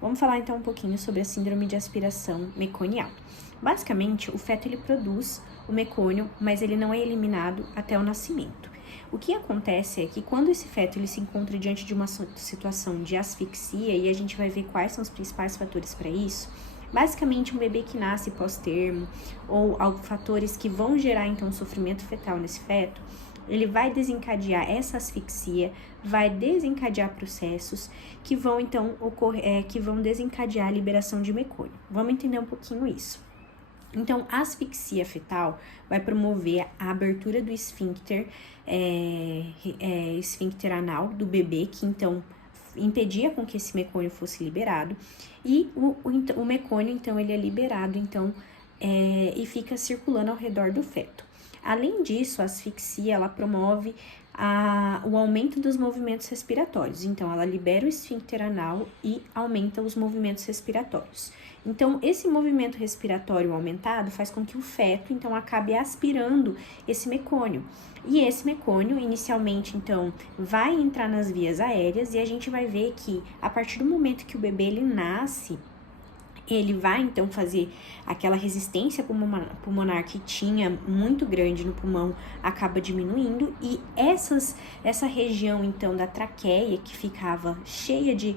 Vamos falar então um pouquinho sobre a síndrome de aspiração meconial. Basicamente, o feto ele produz o mecônio, mas ele não é eliminado até o nascimento. O que acontece é que quando esse feto ele se encontra diante de uma situação de asfixia, e a gente vai ver quais são os principais fatores para isso, basicamente um bebê que nasce pós-termo, ou fatores que vão gerar então sofrimento fetal nesse feto, ele vai desencadear essa asfixia, vai desencadear processos que vão então que vão desencadear a liberação de mecônio. Vamos entender um pouquinho isso. Então, a asfixia fetal vai promover a abertura do esfíncter anal do bebê, que então impedia com que esse mecônio fosse liberado, e o mecônio, então, ele é liberado, então, e fica circulando ao redor do feto. Além disso, a asfixia, ela promove o aumento dos movimentos respiratórios. Então, ela libera o esfíncter anal e aumenta os movimentos respiratórios. Então, esse movimento respiratório aumentado faz com que o feto, então, acabe aspirando esse mecônio. E esse mecônio, inicialmente, então, vai entrar nas vias aéreas e a gente vai ver que, a partir do momento que o bebê, ele nasce, ele vai, então, fazer aquela resistência pulmonar que tinha muito grande no pulmão, acaba diminuindo, e essa região, então, da traqueia, que ficava cheia de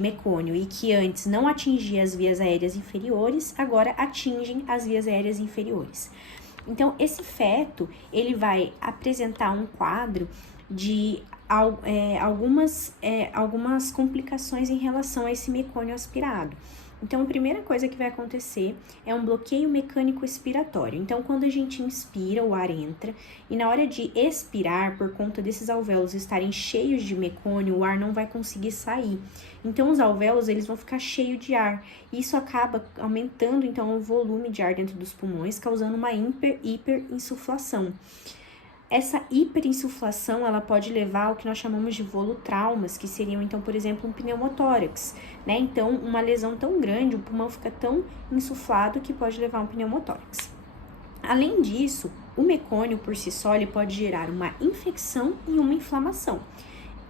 mecônio e que antes não atingia as vias aéreas inferiores, agora atingem as vias aéreas inferiores. Então, esse feto, ele vai apresentar um quadro de algumas complicações em relação a esse mecônio aspirado. Então, a primeira coisa que vai acontecer é um bloqueio mecânico expiratório. Então, quando a gente inspira, o ar entra, e na hora de expirar, por conta desses alvéolos estarem cheios de mecônio, o ar não vai conseguir sair. Então, os alvéolos, eles vão ficar cheios de ar. Isso acaba aumentando, então, o volume de ar dentro dos pulmões, causando uma hiperinsuflação. Essa hiperinsuflação, ela pode levar ao que nós chamamos de volutraumas, que seriam, então, por exemplo, um pneumotórax, né? Então, uma lesão tão grande, o pulmão fica tão insuflado que pode levar a um pneumotórax. Além disso, o mecônio, por si só, ele pode gerar uma infecção e uma inflamação.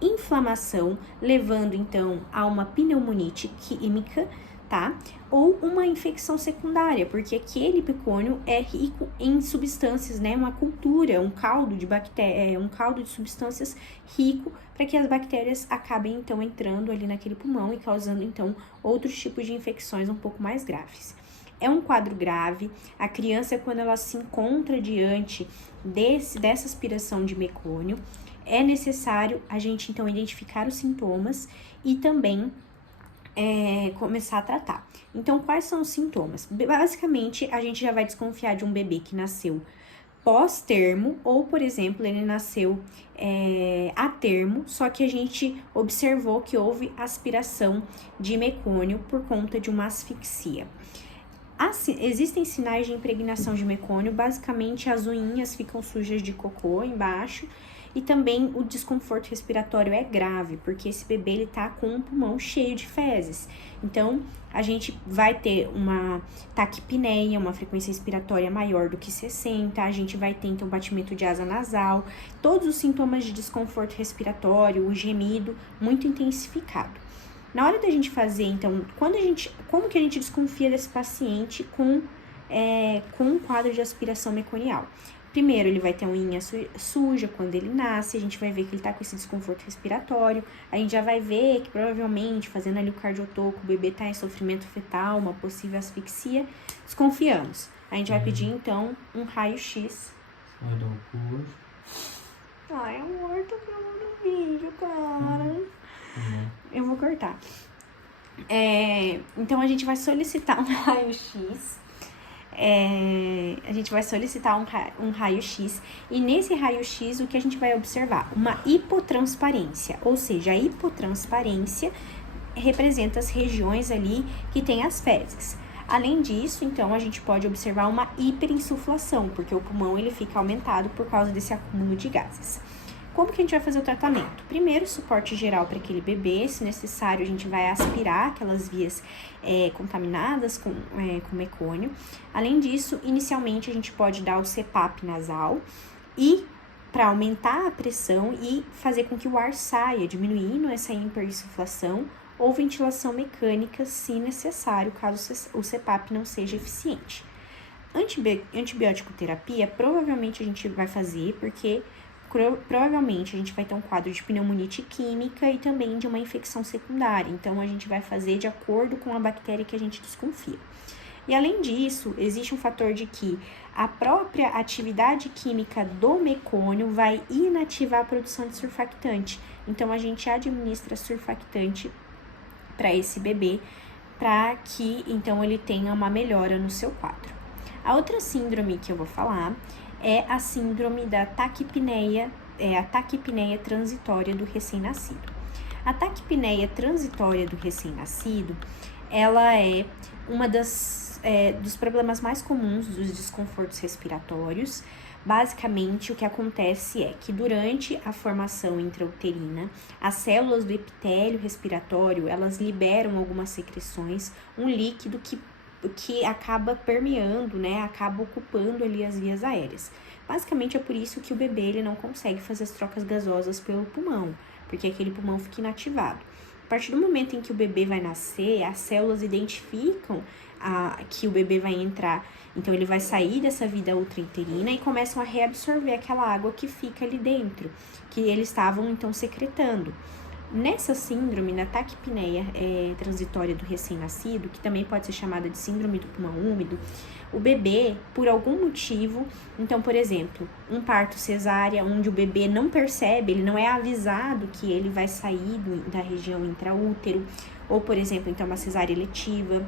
Inflamação, levando, então, a uma pneumonite química, tá? Ou uma infecção secundária, porque aquele mecônio é rico em substâncias, né? Uma cultura, um caldo de bactérias, um caldo de substâncias rico para que as bactérias acabem, então, entrando ali naquele pulmão e causando, então, outros tipos de infecções um pouco mais graves. É um quadro grave. A criança, quando ela se encontra diante dessa aspiração de mecônio, é necessário a gente, então, identificar os sintomas e também começar a tratar. Então, quais são os sintomas? Basicamente, a gente já vai desconfiar de um bebê que nasceu pós-termo, ou, por exemplo, ele nasceu a termo, só que a gente observou que houve aspiração de mecônio por conta de uma asfixia. Existem sinais de impregnação de mecônio, basicamente as unhas ficam sujas de cocô embaixo, e também o desconforto respiratório é grave, porque esse bebê ele tá com um pulmão cheio de fezes. Então, a gente vai ter uma taquipneia, uma frequência respiratória maior do que 60, a gente vai ter, então, batimento de asa nasal, todos os sintomas de desconforto respiratório, o gemido muito intensificado. Na hora da gente fazer, então, como que a gente desconfia desse paciente com um quadro de aspiração meconial? Primeiro, ele vai ter uma unha suja quando ele nasce, a gente vai ver que ele tá com esse desconforto respiratório, a gente já vai ver que provavelmente, fazendo ali o cardiotoco, o bebê tá em sofrimento fetal, uma possível asfixia, desconfiamos. A gente vai pedir, então, um raio-x. Vai dar um pulo. Ai, amor, tô gravando vídeo, cara. Eu vou cortar. Então, a gente vai solicitar um raio-x. A gente vai solicitar um raio-x, e nesse raio-x o que a gente vai observar? Uma hipotransparência, ou seja, a hipotransparência representa as regiões ali que tem as fezes. Além disso, então, a gente pode observar uma hiperinsuflação, porque o pulmão ele fica aumentado por causa desse acúmulo de gases. Como que a gente vai fazer o tratamento? Primeiro, suporte geral para aquele bebê. Se necessário, a gente vai aspirar aquelas vias contaminadas com mecônio. Além disso, inicialmente, a gente pode dar o CPAP nasal e para aumentar a pressão e fazer com que o ar saia, diminuindo essa hiperinsuflação, ou ventilação mecânica, se necessário, caso o CPAP não seja eficiente. Antibiótico terapia, provavelmente a gente vai fazer, porque provavelmente a gente vai ter um quadro de pneumonite química e também de uma infecção secundária. Então, a gente vai fazer de acordo com a bactéria que a gente desconfia. E além disso, existe um fator de que a própria atividade química do mecônio vai inativar a produção de surfactante. Então, a gente administra surfactante para esse bebê, para que então ele tenha uma melhora no seu quadro. A outra síndrome que eu vou falar é a síndrome da taquipneia, a taquipneia transitória do recém-nascido. A taquipneia transitória do recém-nascido, ela é uma dos problemas mais comuns dos desconfortos respiratórios. Basicamente, o que acontece é que durante a formação intrauterina, as células do epitélio respiratório, elas liberam algumas secreções, um líquido que acaba permeando, né, acaba ocupando ali as vias aéreas. Basicamente, é por isso que o bebê ele não consegue fazer as trocas gasosas pelo pulmão, porque aquele pulmão fica inativado. A partir do momento em que o bebê vai nascer, as células identificam que o bebê vai entrar, então ele vai sair dessa vida ultrainterina e começam a reabsorver aquela água que fica ali dentro, que eles estavam então secretando. Nessa síndrome, na taquipneia transitória do recém-nascido, que também pode ser chamada de síndrome do pulmão úmido, o bebê, por algum motivo, então, por exemplo, um parto cesárea, onde o bebê não percebe, ele não é avisado que ele vai sair da região intraútero, ou, por exemplo, então, uma cesárea eletiva,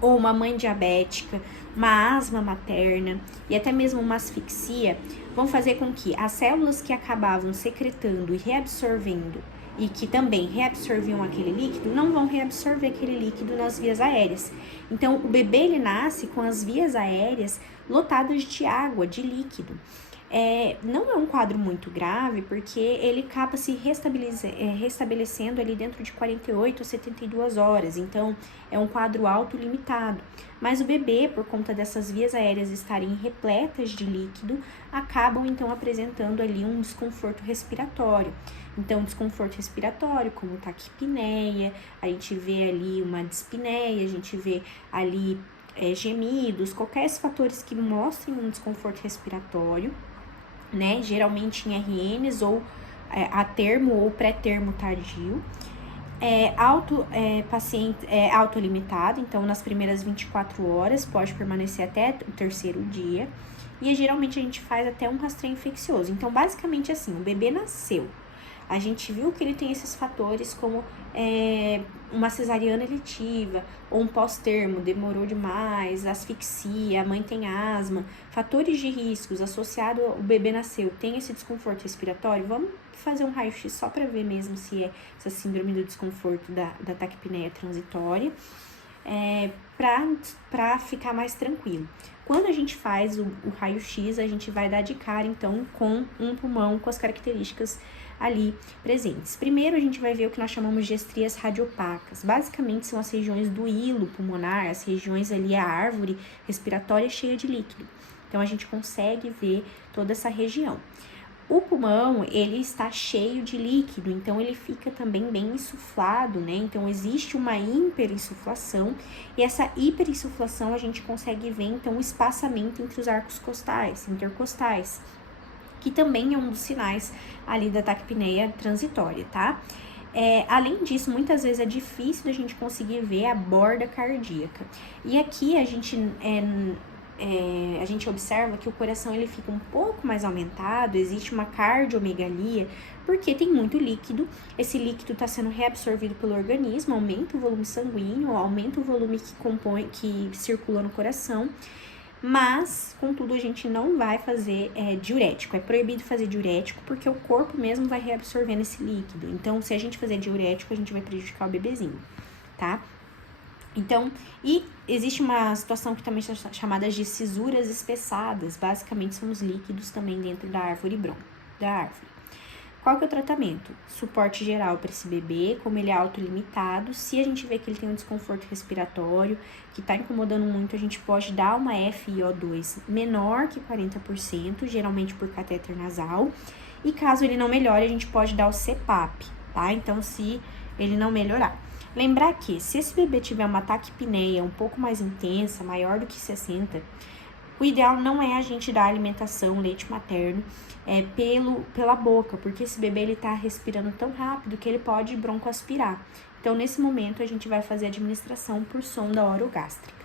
ou uma mãe diabética, uma asma materna e até mesmo uma asfixia, vão fazer com que as células que acabavam secretando e reabsorvendo e que também reabsorviam aquele líquido, não vão reabsorver aquele líquido nas vias aéreas. Então, o bebê ele nasce com as vias aéreas lotadas de água, de líquido. Não é um quadro muito grave, porque ele acaba se restabelecendo ali dentro de 48 a 72 horas, então é um quadro autolimitado. Mas o bebê, por conta dessas vias aéreas estarem repletas de líquido, acabam então apresentando ali um desconforto respiratório. Então, desconforto respiratório, como taquipneia, a gente vê ali uma dispneia, a gente vê ali gemidos, qualquer fatores que mostrem um desconforto respiratório, né? Geralmente em RNs ou a termo ou pré-termo tardio. Paciente autolimitado, então nas primeiras 24 horas, pode permanecer até o terceiro dia. E geralmente a gente faz até um rastreio infeccioso. Então, basicamente assim, o bebê nasceu. A gente viu que ele tem esses fatores como uma cesariana eletiva, ou um pós-termo, demorou demais, asfixia, a mãe tem asma, fatores de riscos associados ao bebê nasceu, tem esse desconforto respiratório. Vamos fazer um raio-x só para ver mesmo se é essa síndrome do desconforto da taquipneia transitória, para ficar mais tranquilo. Quando a gente faz o raio-x, a gente vai dar de cara, então, com um pulmão com as características ali presentes. Primeiro, a gente vai ver o que nós chamamos de estrias radiopacas. Basicamente, são as regiões do hilo pulmonar, as regiões ali, a árvore respiratória cheia de líquido. Então, a gente consegue ver toda essa região. O pulmão, ele está cheio de líquido, então ele fica também bem insuflado, né? Então, existe uma hiperinsuflação, e essa hiperinsuflação a gente consegue ver, então, o espaçamento entre os arcos costais, intercostais, que também é um dos sinais ali da taquipneia transitória, tá? Além disso, muitas vezes é difícil da gente conseguir ver a borda cardíaca. E aqui a gente observa que o coração ele fica um pouco mais aumentado, existe uma cardiomegalia, porque tem muito líquido, esse líquido está sendo reabsorvido pelo organismo, aumenta o volume sanguíneo, aumenta o volume que circula no coração, mas, contudo, a gente não vai fazer diurético, é proibido fazer diurético, porque o corpo mesmo vai reabsorvendo esse líquido, então, se a gente fazer diurético, a gente vai prejudicar o bebezinho, tá? Então, e existe uma situação que também é chamada de cisuras espessadas, basicamente são os líquidos também dentro da árvore da árvore. Qual que é o tratamento? Suporte geral para esse bebê, como ele é autolimitado, se a gente vê que ele tem um desconforto respiratório, que está incomodando muito, a gente pode dar uma FiO2 menor que 40%, geralmente por catéter nasal, e caso ele não melhore, a gente pode dar o CPAP, tá? Então, se ele não melhorar. Lembrar que, se esse bebê tiver uma taquipneia um pouco mais intensa, maior do que 60, o ideal não é a gente dar alimentação, leite materno, pela boca, porque esse bebê ele tá respirando tão rápido que ele pode broncoaspirar. Então, nesse momento, a gente vai fazer a administração por sonda orogástrica.